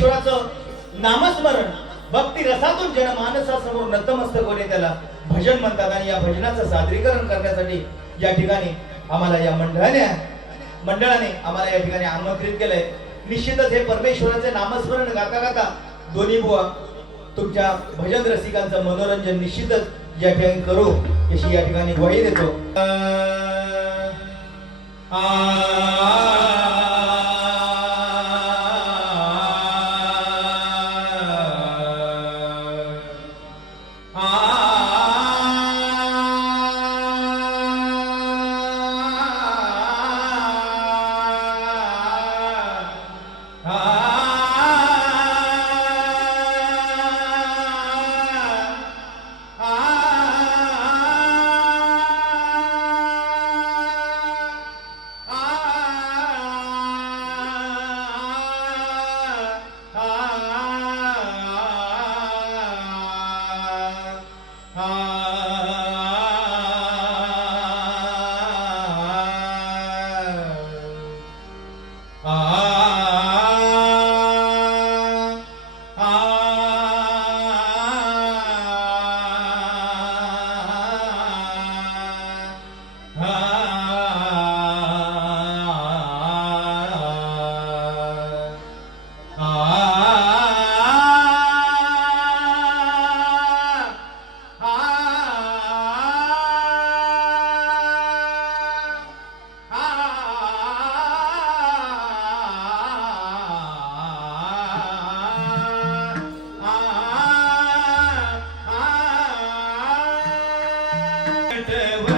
परमेश्वराचं नामस्मरण भक्ती रसातून जनमानसासमोर नतमस्तक होणे त्याला भजन म्हणतात आणि या भजनाचं सादरीकरण करण्यासाठी या ठिकाणी आम्हाला या मंडळाने मंडळाने आम्हाला या ठिकाणी आमंत्रित केलंय. निश्चितच हे परमेश्वराचे नामस्मरण गाता गाता दोन्ही बुवा तुमच्या भजन रसिकांचं मनोरंजन निश्चितच या ठिकाणी करू अशी या ठिकाणी ग्वाही देतो. आ Hallelujah. தேவ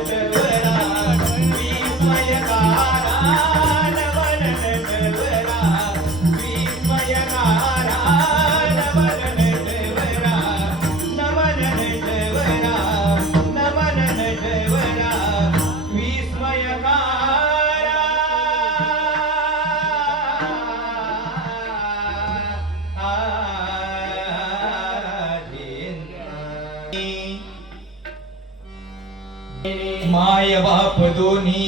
दोन्ही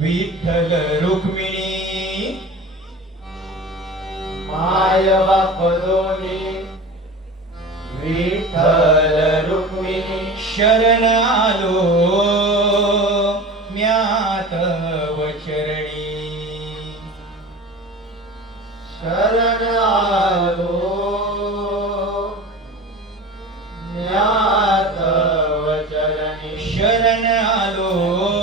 विठ्ठल रुक्मिणी. माय बाप दोन्ही विठ्ठल रुक्मिणी शरण आलो म्यात वचरणी शरण आलो म्यात वचरणी शरण आलो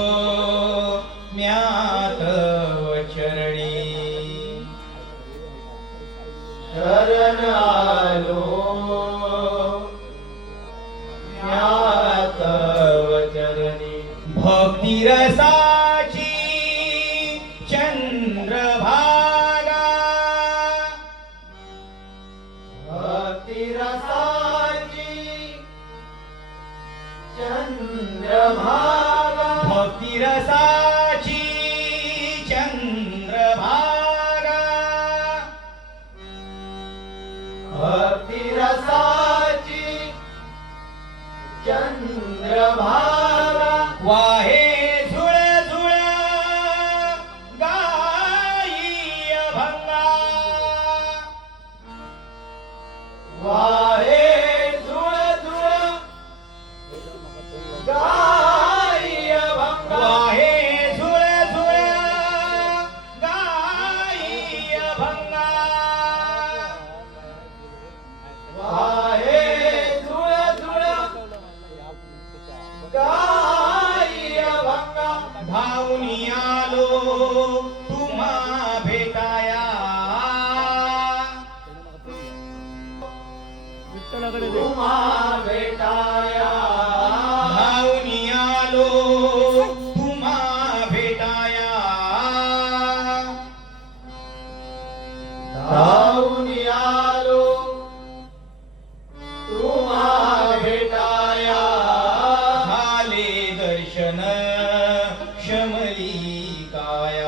शिरसाची रसाची चंद्रभागा. भक्तिरसाची चंद्रभागा. भक्तिरसाची चंद्रभागा. भक्तिरसाची चंद्रभागा. काया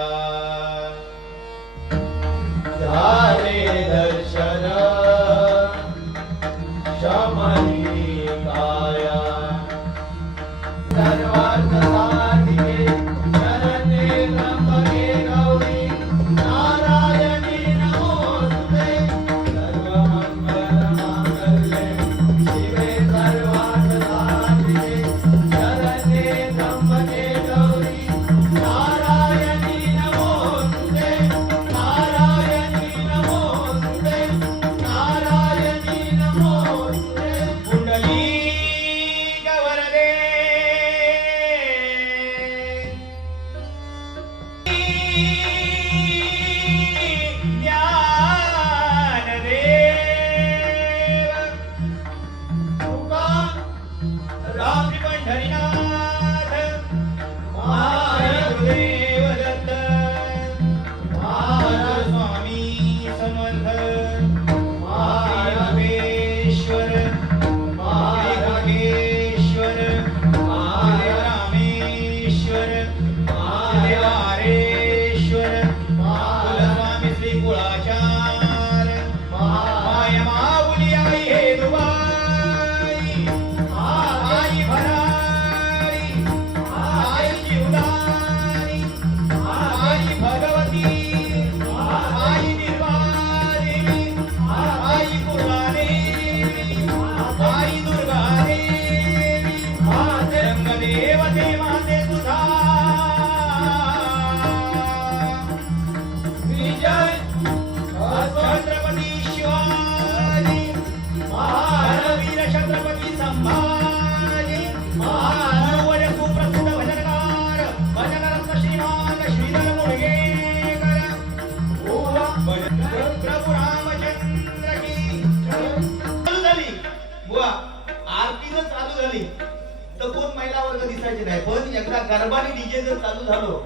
महिला वर्ग दिसायचे नाही पण एकदा गरबाने डीजे जर चालू झालो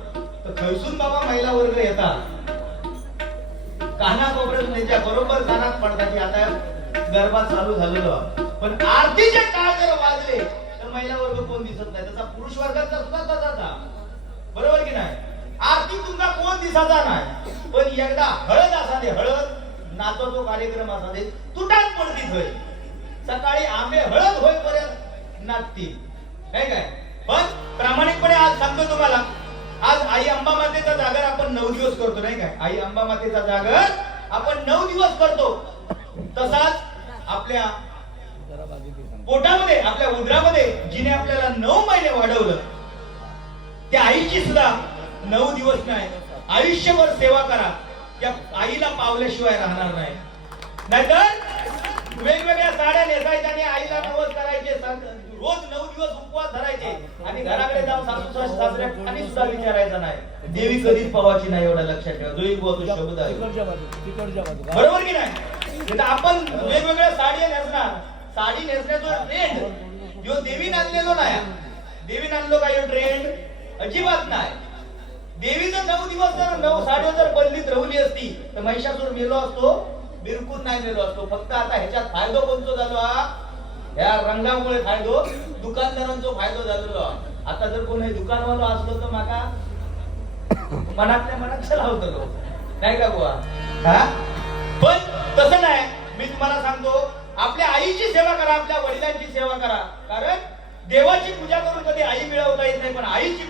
तर खैसून बाबा महिला वर्ग येतात. काना कोपऱ्यात त्यांच्या बरोबर कानात पडतात की आता गरबा चालू झालेलो. पण आरतीचे काळ जर वाजले तर महिला वर्ग कोण दिसत नाही? त्याचा पुरुष वर्गाचा सुद्धा तसाच हा. बरोबर की नाही? आरती तुमचा कोण दिसाचा नाही? पण एकदा हळद असाने हळद नाचाचो कार्यक्रम असा दे तुटात पडती होय. सकाळी आंबे हळद होईपर्यंत नाचतील. काय काय पण प्रामाणिकपणे आज सांगतो तुम्हाला. आज आई अंबा मातेचा जागर आपण नऊ दिवस करतो नाही काय आई अंबा मातेचा जागर आपण नऊ दिवस करतो. तसाच आपल्या पोटामध्ये आपल्या उदरामध्ये जिने आपल्याला नऊ महिने वाढवलं त्या आईची सुद्धा नऊ दिवस नाही. आयुष्यभर सेवा करा. त्या आईला पावल्याशिवाय राहणार नाही. नाहीतर वेगवेगळ्या साड्या नेसायच्या आणि आईला नवस करायचे. रोज नऊ दिवस उपवास धरायचे. आणि घराकडे जाऊन सासू सास- सासऱ्या आणि सुद्धा विचारायचं नाही. देवी कधीच पावाची नाही एवढं लक्षात ठेवा. जो एक तो शब्द आहे. बरोबर की नाही? आपण वेगवेगळ्या साडी नेसणार. साडी नेसण्याचा ट्रेंड जो देवी आणलेलो नाही. देवी आणलो काय ट्रेंड अजिबात नाही. देवीचं नऊ दिवस जर नऊ साडी जर बदलीत रवली असती तर महिषासूर मेलो असतो बिलकुल नाही मेलो असतो. फक्त आता ह्याच्यात फायदो कोणतो झालो? हा ह्या रंगामुळे फायदो दुकानदारांचो फायदो झालेलो. आता जर कोणी दुकानवालो असलो तर माका मनातल्या मनात लावतो नाही का बुवा? हा? पण तसं नाही. मी तुम्हाला सांगतो आपल्या आईची सेवा करा आपल्या वडिलांची सेवा करा. कारण देवाची पूजा करून कधी आई मिळवता येत नाही पण आईची